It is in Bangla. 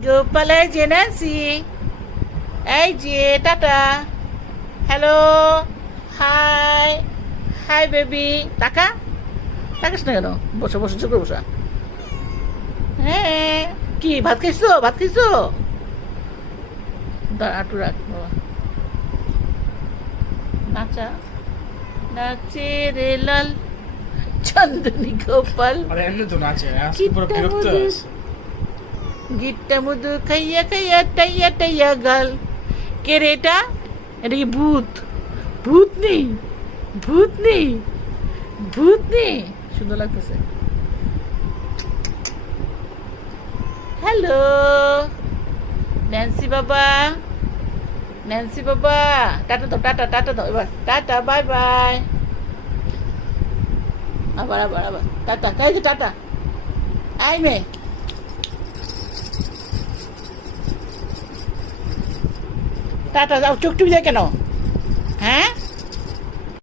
গোপালের যে ন্যান্সি, এই যে tata, hello, hi, hi baby, টাকা টাকাস না কেন? বসো বসো, চুপ করে বসা। হ্যাঁ, কি ভাত খাইছো? ভাত খাইছো? আটু রাখ বাবা। নাচা নাচে রে লাল চন্দনী গোপাল, আরে এমনি তো নাচে, আজকে পুরো বিরক্ত আছে। গিট্টা মধু খাইয়া খাইয়া টাইয়া টাইয়া গাল। কে রে এটা? এটা কি ভূত? ভূত নেই, ভূত নেই, ভূত নেই। সুন্দর লাগতেছে। হ্যালো ন্যান্সি বাবা, ন্যান্সি বাবা, টাটা দাও, টাটা টাটা দাও এবার, টাটা, বাই বাই। আবার আবার আবার টাটা, তাই যে টাটা। আই মে টাটা যাও, চোখ টুক যায় কেন? হ্যাঁ